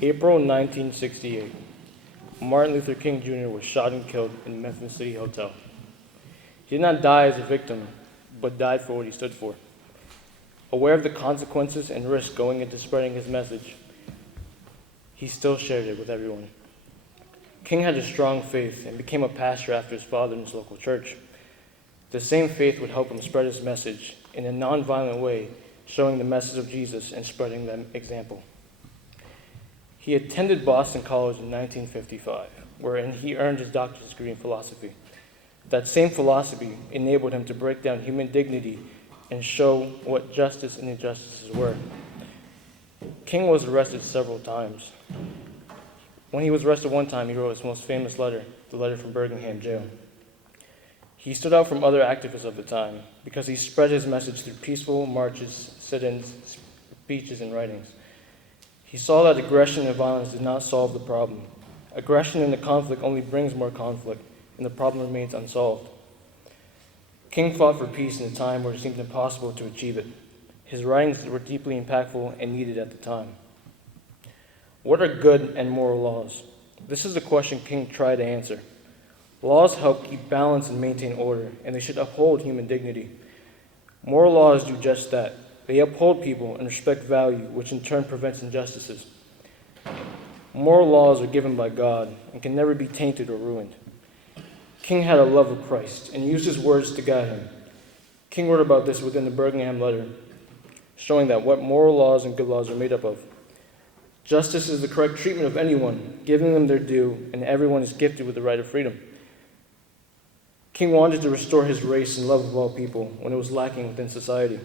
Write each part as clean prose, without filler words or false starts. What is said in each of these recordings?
April 1968. Martin Luther King Jr. was shot and killed in the Memphis City Hotel. He did not die as a victim, but died for what he stood for. Aware of the consequences and risks going into spreading his message, he still shared it with everyone. King had a strong faith and became a pastor after his father in his local church. The same faith would help him spread his message in a nonviolent way, showing the message of Jesus and spreading that example. He attended Boston College in 1955, wherein he earned his doctorate degree in philosophy. That same philosophy enabled him to break down human dignity and show what justice and injustices were. King was arrested several times. When he was arrested one time, he wrote his most famous letter, the letter from Birmingham jail. He stood out from other activists of the time because he spread his message through peaceful marches, sit-ins, speeches, and writings. He saw that aggression and violence did not solve the problem. Aggression and the conflict only brings more conflict, and the problem remains unsolved. King fought for peace in a time where it seemed impossible to achieve it. His writings were deeply impactful and needed at the time. What are good and moral laws? This is the question King tried to answer. Laws help keep balance and maintain order, and they should uphold human dignity. Moral laws do just that. They uphold people and respect value, which in turn prevents injustices. Moral laws are given by God and can never be tainted or ruined. King had a love of Christ and used his words to guide him. King wrote about this within the Birmingham letter, showing that what moral laws and good laws are made up of. Justice is the correct treatment of anyone, giving them their due, and everyone is gifted with the right of freedom. King wanted to restore his race and love of all people when it was lacking within society.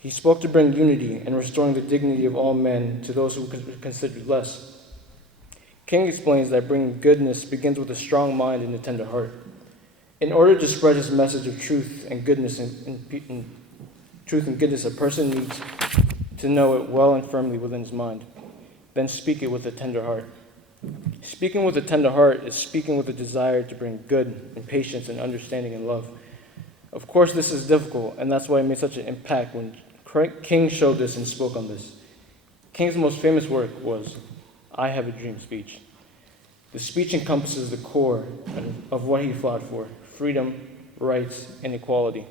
He spoke to bring unity and restoring the dignity of all men to those who were considered less. King explains that bringing goodness begins with a strong mind and a tender heart. In order to spread his message of truth and goodness, a person needs to know it well and firmly within his mind, then speak it with a tender heart. Speaking with a tender heart is speaking with a desire to bring good and patience and understanding and love. Of course, this is difficult, and that's why it made such an impact when King showed this and spoke on this. King's most famous work was I Have a Dream speech. The speech encompasses the core of what he fought for: freedom, rights, and equality.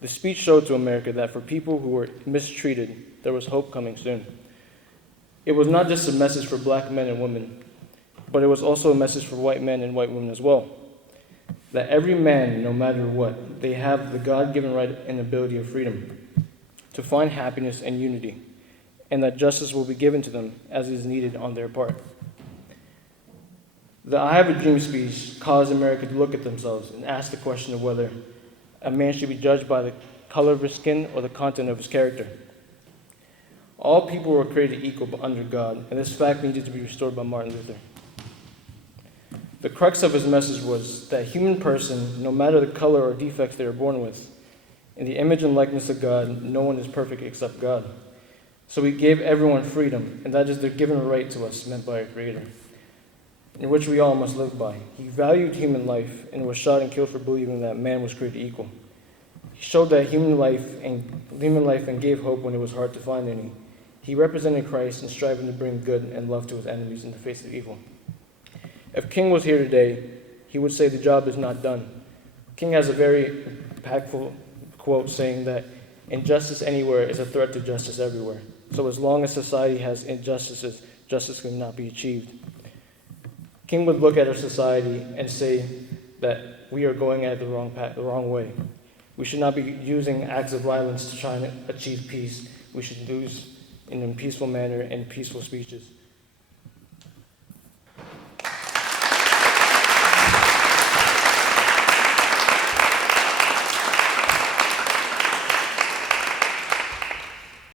The speech showed to America that for people who were mistreated, there was hope coming soon. It was not just a message for black men and women, but it was also a message for white men and white women as well. That every man, no matter what, they have the God-given right and ability of freedom to find happiness and unity, and that justice will be given to them as is needed on their part. The I Have a Dream speech caused America to look at themselves and ask the question of whether a man should be judged by the color of his skin or the content of his character. All people were created equal under God, and this fact needed to be restored by Martin Luther. The crux of his message was that a human person, no matter the color or defects they are born with, in the image and likeness of God, no one is perfect except God. So he gave everyone freedom, and that is the given right to us meant by our Creator, in which we all must live by. He valued human life and was shot and killed for believing that man was created equal. He showed that human life and gave hope when it was hard to find any. He represented Christ in striving to bring good and love to his enemies in the face of evil. If King was here today, he would say the job is not done. King has a very impactful quote saying that injustice anywhere is a threat to justice everywhere. So as long as society has injustices, justice cannot be achieved. King would look at our society and say that we are going at the wrong path, the wrong way. We should not be using acts of violence to try and achieve peace. We should do it in a peaceful manner and peaceful speeches.